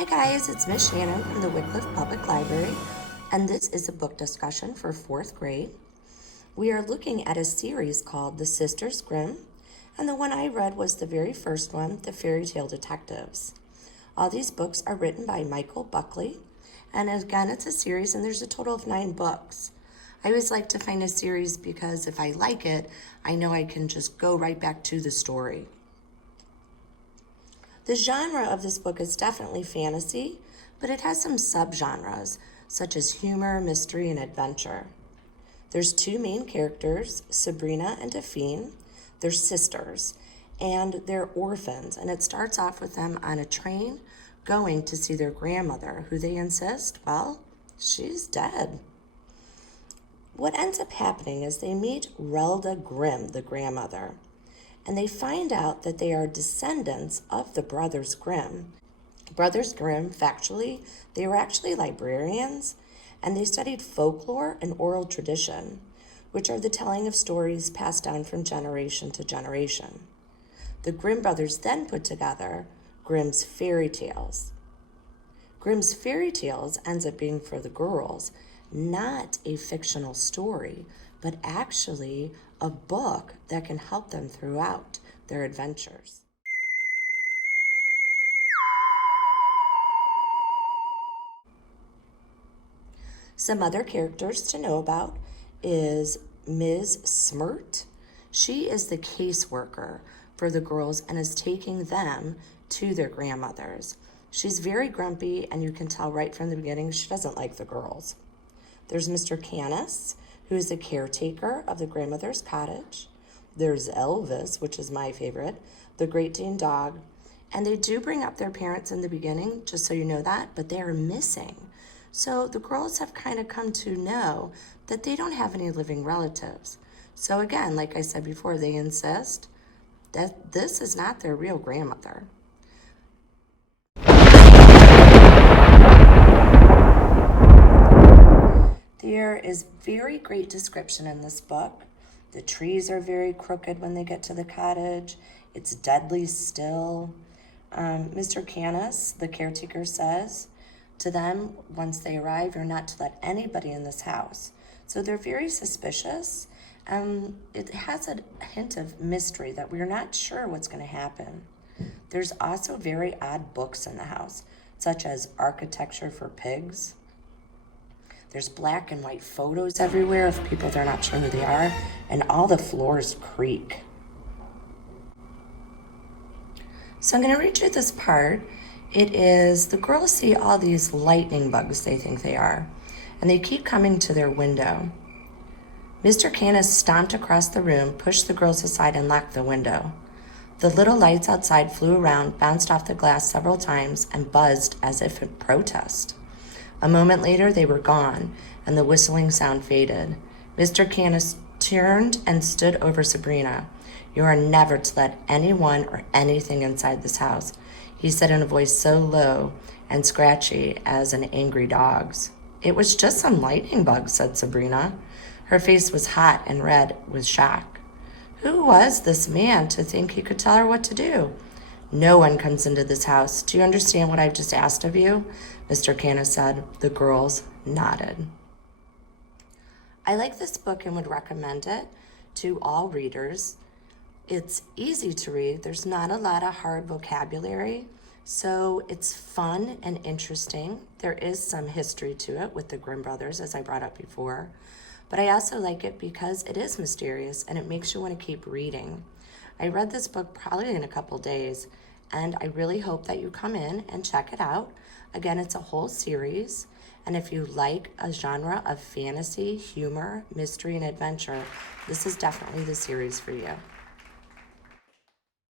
Hi guys, it's Miss Shannon from the Wycliffe Public Library, and this is a book discussion for 4th grade. We are looking at a series called the Sisters Grimm, and the one I read was the very first one, The Fairy Tale Detectives. All these books are written by Michael Buckley, and again, it's a series, and there's a total of 9 books. I always like to find a series because if I like it, I know I can just go right back to the story. The genre of this book is definitely fantasy, but it has some subgenres, such as humor, mystery, and adventure. There's 2 main characters, Sabrina and Daphne. They're sisters, and they're orphans, and it starts off with them on a train going to see their grandmother, who they insist, well, she's dead. What ends up happening is they meet Relda Grimm, the grandmother, and they find out that they are descendants of the Brothers Grimm. Brothers Grimm, factually, they were actually librarians, and they studied folklore and oral tradition, which are the telling of stories passed down from generation to generation. The Grimm brothers then put together Grimm's Fairy Tales. Grimm's Fairy Tales ends up being for the girls, not a fictional story, but actually a book that can help them throughout their adventures. Some other characters to know about is Ms. Smirt. She is the caseworker for the girls and is taking them to their grandmothers. She's very grumpy, and you can tell right from the beginning she doesn't like the girls. There's Mr. Canis, who is the caretaker of the grandmother's cottage. There's Elvis, which is my favorite, the Great Dane dog. And they do bring up their parents in the beginning, just so you know that, but they are missing. So the girls have kind of come to know that they don't have any living relatives. So again, like I said before, they insist that this is not their real grandmother. There is very great description in this book. The trees are very crooked when they get to the cottage. It's deadly still. Mr. Canis, the caretaker, says to them, once they arrive, you're not to let anybody in this house. So they're very suspicious. It has a hint of mystery that we're not sure what's going to happen. There's also very odd books in the house, such as Architecture for Pigs. There's black and white photos everywhere of people they're not sure who they are, and all the floors creak. So I'm going to read you this part. It is, the girls see all these lightning bugs they think they are, and they keep coming to their window. Mr. Canis stomped across the room, pushed the girls aside, and locked the window. The little lights outside flew around, bounced off the glass several times, and buzzed as if in protest. A moment later, they were gone, and the whistling sound faded. Mr. Canis turned and stood over Sabrina. You are never to let anyone or anything inside this house, he said in a voice so low and scratchy as an angry dog's. It was just some lightning bugs, said Sabrina. Her face was hot and red with shock. Who was this man to think he could tell her what to do? No one comes into this house. Do you understand what I've just asked of you? Mr. Canis said. The girls nodded. I like this book and would recommend it to all readers. It's easy to read. There's not a lot of hard vocabulary, so it's fun and interesting. There is some history to it with the Grimm brothers, as I brought up before, but I also like it because it is mysterious and it makes you want to keep reading. I read this book probably in a couple days, and I really hope that you come in and check it out. Again, it's a whole series, and if you like a genre of fantasy, humor, mystery, and adventure, this is definitely the series for you.